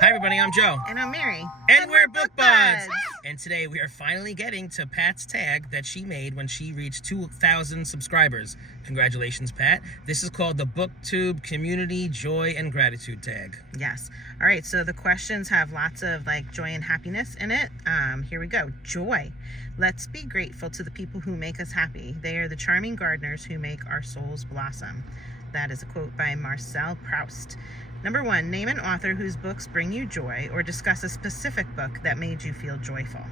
Hi everybody, I'm Joe. And I'm Mary. And we're Book Buds! And today we are finally getting to Pat's tag that she made when she reached 2,000 subscribers. Congratulations, Pat. This is called the Booktube Community Joy and Gratitude tag. Yes. All right, so the questions have lots of joy and happiness in it. Here we go. Joy. Let's be grateful to the people who make us happy. They are the charming gardeners who make our souls blossom. That is a quote by Marcel Proust. Number 1, name an author whose books bring you joy, or discuss a specific book that made you feel joyful.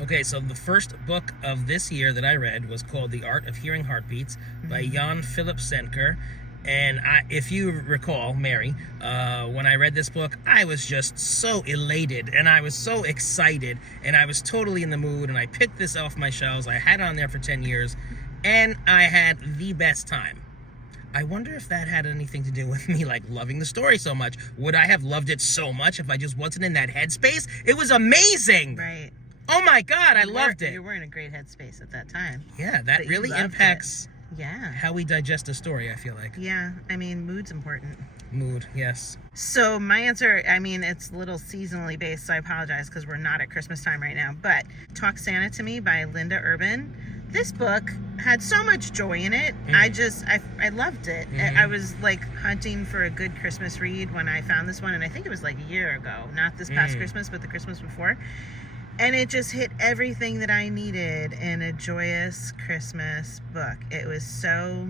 Okay, so the first book of this year that I read was called The Art of Hearing Heartbeats by Jan Philip Senker. And if you recall, Mary, when I read this book, I was just so elated and I was so excited and I was totally in the mood, and I picked this off my shelves. I had it on there for 10 years and I had the best time. I wonder if that had anything to do with me loving the story so much. Would I have loved it so much if I just wasn't in that headspace? It was amazing. Right. Oh my God, I loved it. You were in a great headspace at that time. Yeah, that really impacts Yeah. how we digest a story, I feel like. Yeah, I mean, mood's important. Mood, yes. So my answer, it's a little seasonally based, so I apologize because we're not at Christmas time right now, but Talk Santa to Me by Linda Urban. This book had so much joy in it. I loved it. I was hunting for a good Christmas read when I found this one, and I think it was a year ago, not this past Christmas, but the Christmas before. And it just hit everything that I needed in a joyous Christmas book. It was so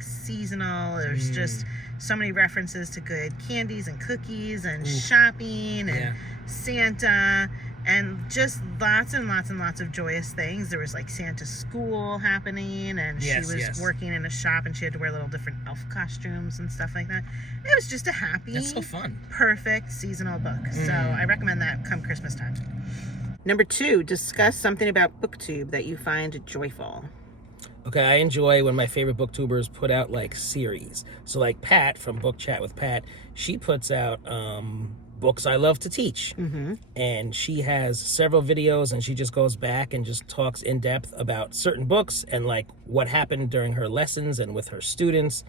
seasonal. There was just so many references to good candies and cookies and shopping and Santa. And just lots and lots and lots of joyous things. There was Santa school happening, and she was working in a shop, and she had to wear little different elf costumes and stuff like that. It was just a happy, that's so fun, perfect seasonal book. So I recommend that come Christmas time. Number 2, discuss something about Booktube that you find joyful. Okay, I enjoy when my favorite booktubers put out series. So Pat from Book Chat with Pat, she puts out books I love to teach. And she has several videos, and she just goes back and just talks in depth about certain books and what happened during her lessons and with her students.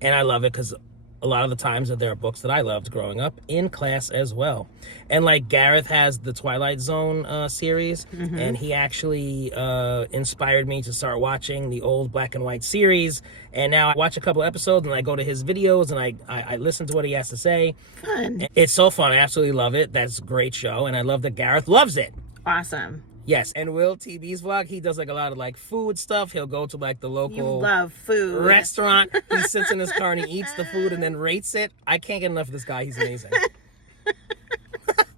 And I love it because a lot of the times that there are books that I loved growing up in class as well. And Gareth has the Twilight Zone series, and he actually inspired me to start watching the old black and white series. And now I watch a couple episodes and I go to his videos and I listen to what he has to say. Fun. It's so fun. I absolutely love it. That's a great show. And I love that Gareth loves it. Awesome. Yes, and Will TV's vlog, he does a lot of food stuff. He'll go to the local you love food restaurant. He sits in his car and he eats the food and then rates it. I can't get enough of this guy. He's amazing.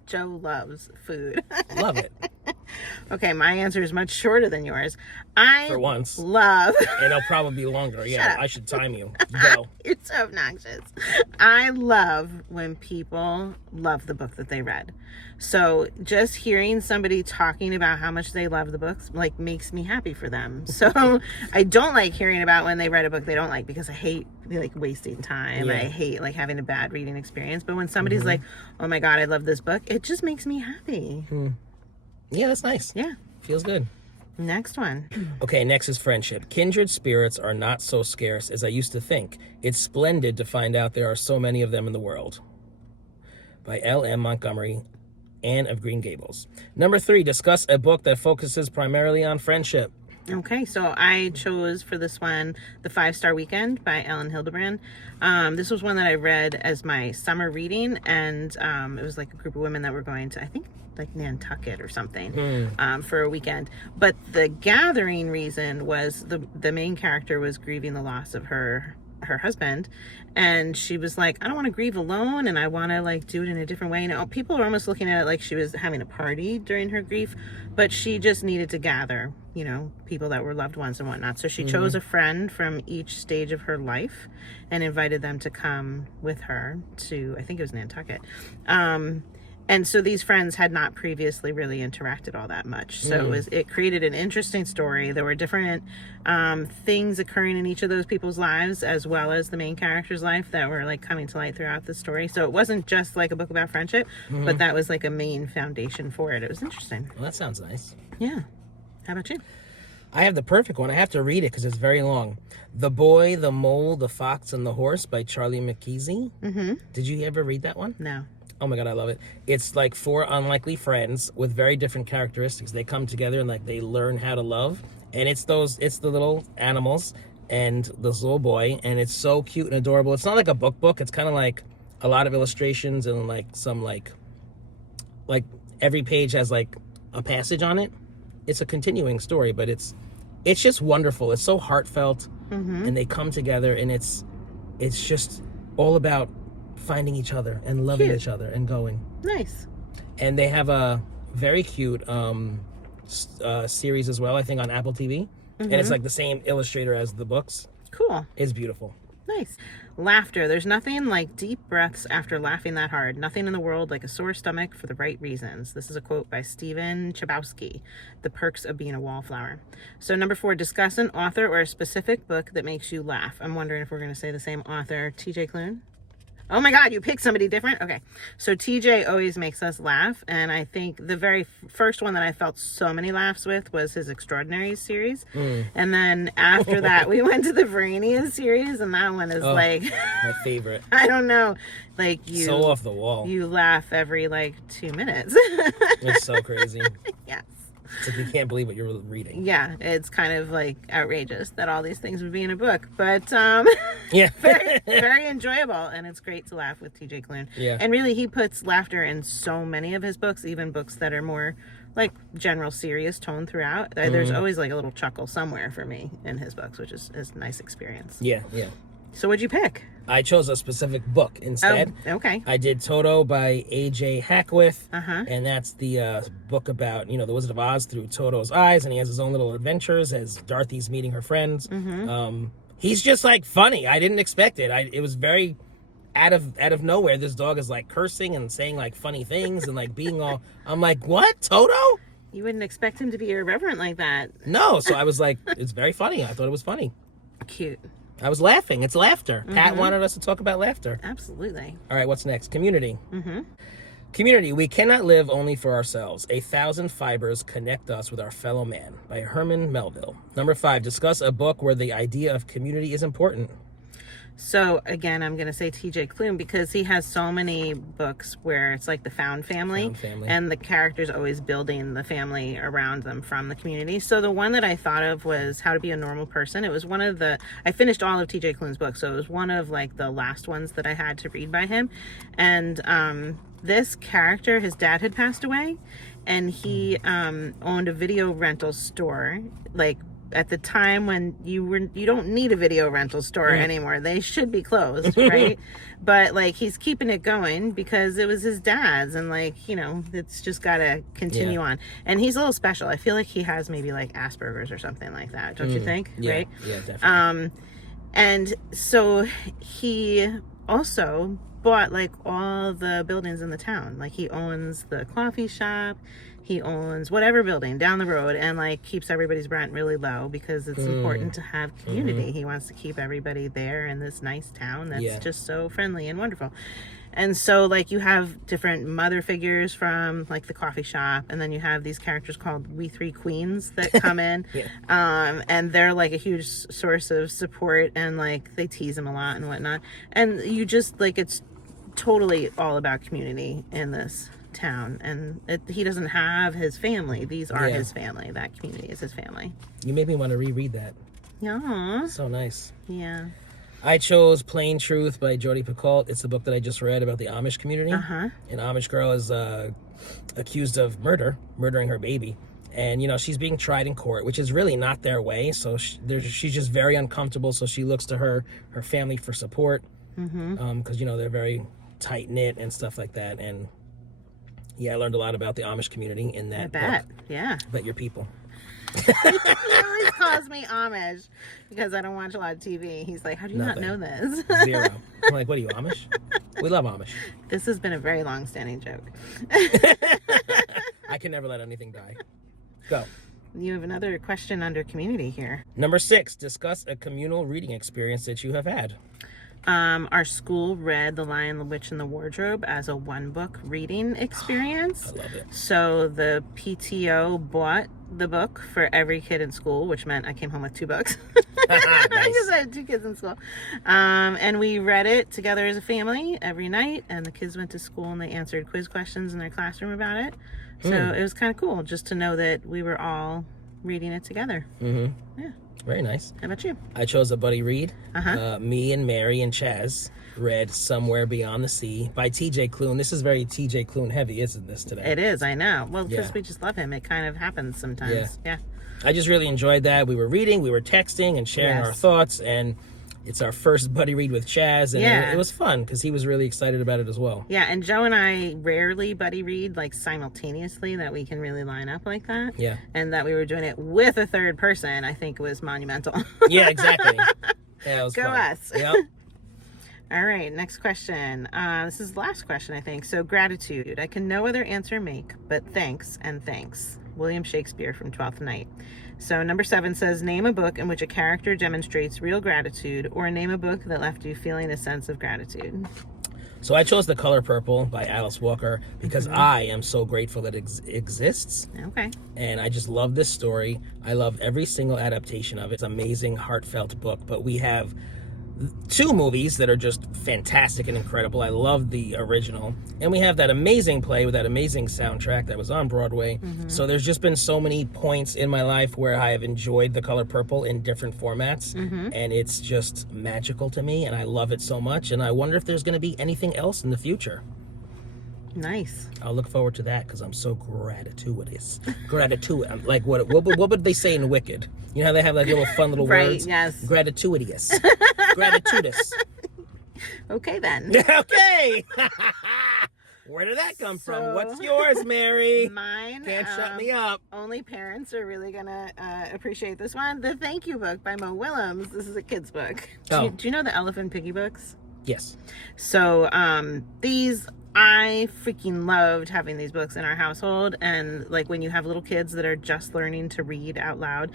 Joe loves food. Love it. Okay, my answer is much shorter than yours. For once. Love. And it'll probably be longer. Yeah, I should time you. Go. You're so obnoxious. I love when people love the book that they read. So just hearing somebody talking about how much they love the books makes me happy for them. So I don't like hearing about when they read a book they don't like, because I hate wasting time. I hate having a bad reading experience. But when somebody's oh my God, I love this book, it just makes me happy. Yeah, that's nice. Yeah. Feels good. Next one. Okay, next is friendship. Kindred spirits are not so scarce as I used to think. It's splendid to find out there are so many of them in the world. By L.M. Montgomery, Anne of Green Gables. Number 3, discuss a book that focuses primarily on friendship. Okay, so I chose for this one The 5-Star Weekend by Ellen Hildebrand. This was one that I read as my summer reading, and it was a group of women that were going to, I think, Nantucket or something for a weekend. But the gathering reason was the main character was grieving the loss of her husband, and she was I don't want to grieve alone, and I want to do it in a different way. People are almost looking at it like she was having a party during her grief, but she just needed to gather people that were loved ones and whatnot. So she chose a friend from each stage of her life and invited them to come with her to, I think it was Nantucket. And so these friends had not previously really interacted all that much. So it created an interesting story. There were different things occurring in each of those people's lives, as well as the main character's life, that were coming to light throughout the story. So it wasn't just a book about friendship, but that was a main foundation for it. It was interesting. Well, that sounds nice. Yeah. How about you? I have the perfect one. I have to read it because it's very long. The Boy, the Mole, the Fox, and the Horse by Charlie McKeesey. Did you ever read that one? No. Oh my God, I love it. It's like four unlikely friends with very different characteristics. They come together and like they learn how to love. And it's the little animals and this little boy, and it's so cute and adorable. It's not like a book. It's kind of like a lot of illustrations and like some like every page has like a passage on it. It's a continuing story, but it's just wonderful. It's so heartfelt, and they come together, and it's just all about finding each other and loving each other and going. Nice. And they have a very cute series as well, I think, on Apple TV. And it's like the same illustrator as the books. Cool. It's beautiful. Nice. Laughter. There's nothing like deep breaths after laughing that hard. Nothing in the world like a sore stomach for the right reasons. This is a quote by Stephen Chbosky, The Perks of Being a Wallflower. So number 4, discuss an author or a specific book that makes you laugh. I'm wondering if we're going to say the same author, TJ Klune. Oh my God, you picked somebody different? Okay. So TJ always makes us laugh. And I think the very first one that I felt so many laughs with was his Extraordinaries series. And then after that, we went to the Veranias series. And that one is like... my favorite. I don't know. Like you... So off the wall. You laugh every 2 minutes. It's so crazy. Yes. It's like you can't believe what you're reading. Yeah, it's kind of outrageous that all these things would be in a book, but yeah, very, very enjoyable, and it's great to laugh with TJ Klune. Yeah, and really he puts laughter in so many of his books, even books that are more general serious tone throughout. There's always a little chuckle somewhere for me in his books, which is a nice experience. Yeah. So what'd you pick? I chose a specific book instead. Oh, okay. I did Toto by A.J. Hackworth, Uh-huh. and that's the book about, the Wizard of Oz through Toto's eyes, and he has his own little adventures as Dorothy's meeting her friends. He's just funny. I didn't expect it. It was very out of nowhere. This dog is cursing and saying funny things and being all. I'm like, what, Toto? You wouldn't expect him to be irreverent like that. No, so I was like, it's very funny. I thought it was funny. Cute. I was laughing. It's laughter. Pat wanted us to talk about laughter. Absolutely. All right, what's next? Community. Community. We cannot live only for ourselves. 1,000 fibers connect us with our fellow man, by Herman Melville. Number 5, discuss a book where the idea of community is important. So again, I'm going to say TJ Klune because he has so many books where it's the found family, and the characters always building the family around them from the community. So the one that I thought of was How to Be a Normal Person. It was one of I finished all of TJ Klune's books, so it was one of the last ones that I had to read by him. And this character, his dad had passed away, and he owned a video rental store, at the time when you don't need a video rental store anymore. They should be closed, right? But he's keeping it going because it was his dad's, and it's just got to continue on. And he's a little special. I feel like he has maybe Asperger's or something like that. Don't you think? Yeah, right? Yeah, definitely. And so he also bought all the buildings in the town. He owns the coffee shop, he owns whatever building down the road, and keeps everybody's rent really low because it's important to have community. He wants to keep everybody there in this nice town that's just so friendly and wonderful. And so you have different mother figures from the coffee shop, and then you have these characters called We Three Queens that come in. And they're a huge source of support, and they tease him a lot and whatnot. And you just it's totally all about community in this town, and he doesn't have his family. These are his family. That community is his family. You made me want to reread that. Yeah. So nice. Yeah. I chose Plain Truth by Jodi Picoult. It's the book that I just read about the Amish community. An Amish girl is accused of murdering her baby. And, she's being tried in court, which is really not their way. So she's just very uncomfortable. So she looks to her family for support. Because, they're very tight-knit and stuff like that. And, yeah, I learned a lot about the Amish community in that book. I bet, yeah. But your people. He always calls me Amish because I don't watch a lot of TV. He's like, how do you not know this? 0. I'm like, what are you, Amish? We love Amish. This has been a very long-standing joke. I can never let anything die. Go. You have another question under community here. Number 6, discuss a communal reading experience that you have had. Our school read The Lion, the Witch, and the Wardrobe as a 1-book reading experience. I love it. So the PTO bought the book for every kid in school, which meant I came home with 2 books. Nice. Because I had 2 kids in school. And we read it together as a family every night, and the kids went to school and they answered quiz questions in their classroom about it. So it was kind of cool just to know that we were all reading it together. Yeah. Very nice. How about you? I chose a buddy read. Me and Mary and Chaz read Somewhere Beyond the Sea by T.J. Klune. This is very T.J. Klune heavy, isn't this today? It is, I know. Well, because we just love him. It kind of happens sometimes. Yeah. I just really enjoyed that. We were reading, we were texting and sharing our thoughts, and it's our first buddy read with Chaz, and it was fun because he was really excited about it as well. Yeah, and Joe and I rarely buddy read like simultaneously, that we can really line up like that. Yeah. And that we were doing it with a third person, I think was monumental. Yeah, exactly. Yeah, it was Go fun. us. Yep. All right, next question. This is the last question, I think. So, gratitude. I can no other answer make, but thanks and thanks. William Shakespeare from Twelfth Night. So, number 7 says, name a book in which a character demonstrates real gratitude, or name a book that left you feeling a sense of gratitude. So I chose The Color Purple by Alice Walker because I am so grateful that it exists. Okay. And I just love this story. I love every single adaptation of it. It's an amazing, heartfelt book. But we have 2 movies that are just fantastic and incredible. I love the original. And we have that amazing play with that amazing soundtrack that was on Broadway. So there's just been so many points in my life where I have enjoyed The Color Purple in different formats. And it's just magical to me, and I love it so much. And I wonder if there's going to be anything else in the future. Nice. I'll look forward to that because I'm so gratuitous. I'm like, what would they say in Wicked? You know how they have like little fun little words? Right, yes. Gratituitous. Gratitudous. Okay, then. Okay. Where did that come from? What's yours, Mary? Mine. Can't shut me up. Only parents are really going to appreciate this one. The Thank You Book by Mo Willems. This is a kid's book. Do you know the Elephant Piggy books? Yes. So I freaking loved having these books in our household, and like when you have little kids that are just learning to read out loud,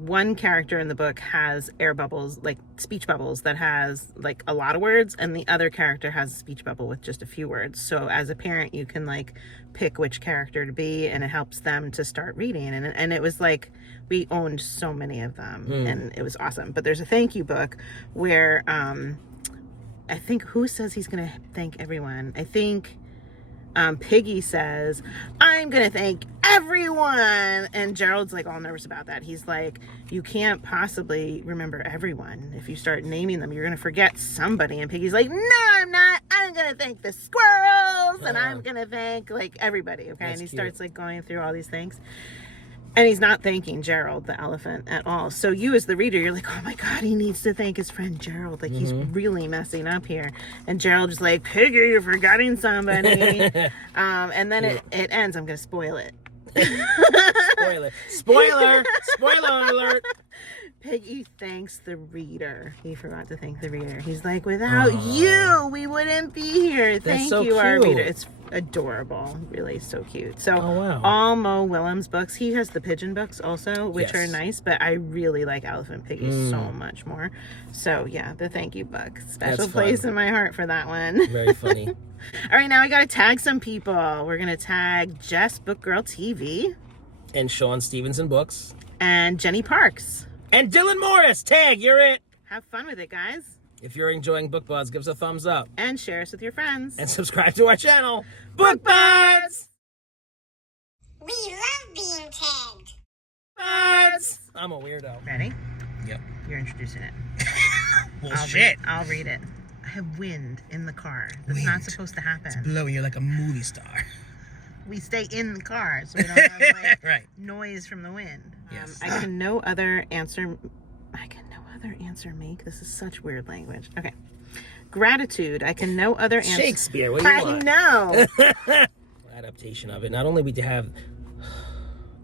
one character in the book has air bubbles, like speech bubbles that has like a lot of words, and the other character has a speech bubble with just a few words. So as a parent, you can like pick which character to be, and it helps them to start reading. And it was like we owned so many of them, and it was awesome. But there's a thank you book where I think, who says he's going to thank everyone? I think Piggy says, I'm going to thank everyone. And Gerald's like all nervous about that. He's like, you can't possibly remember everyone. If you start naming them, you're going to forget somebody. And Piggy's like, no, I'm not. I'm going to thank the squirrels. And I'm going to thank like everybody. Okay. And he starts like going through all these things. And he's not thanking Gerald, the elephant, at all. So you as the reader, you're like, oh my God, he needs to thank his friend Gerald. Like, he's really messing up here. And Gerald is like, Piggy, you're forgetting somebody. And then it ends. I'm going to spoil it. Spoiler alert. Piggy thanks the reader. He forgot to thank the reader. He's like, without you, we wouldn't be here. Thank so you, our cute. reader. It's adorable. Really so cute. So wow. all Mo Willems books. He has the pigeon books also, which are nice, but I really like Elephant Piggy so much more. So yeah, the thank you book. Special place in my heart for that one. Very funny. All right, now we got to tag some people. We're going to tag Jess Book Girl TV. And Sean Stevenson Books. And Jenny Parks. And Dylan Morris. Tag, you're it. Have fun with it, guys. If you're enjoying Book Buds, give us a thumbs up. And share us with your friends. And subscribe to our channel, Book Buds! We love being tagged. Buds! I'm a weirdo. Ready? Yep. You're introducing it. Bullshit. I'll read it. I have wind in the car. That's not supposed to happen. Blowing you like a movie star. We stay in the car so we don't have right. Noise from the wind. Yes. I can no other answer make. This is such weird language. Okay. Gratitude. I can no other answer. Shakespeare, what do you want? I know. Adaptation of it. Not only we have...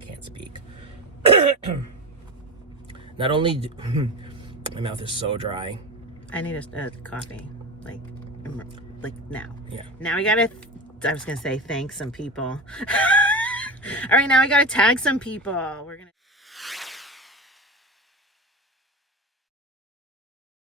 Can't speak. Not only... My mouth is so dry. I need a coffee. Like now. Yeah. Now we gotta... I was gonna say thank some people. All right, now we gotta tag some people. We're gonna...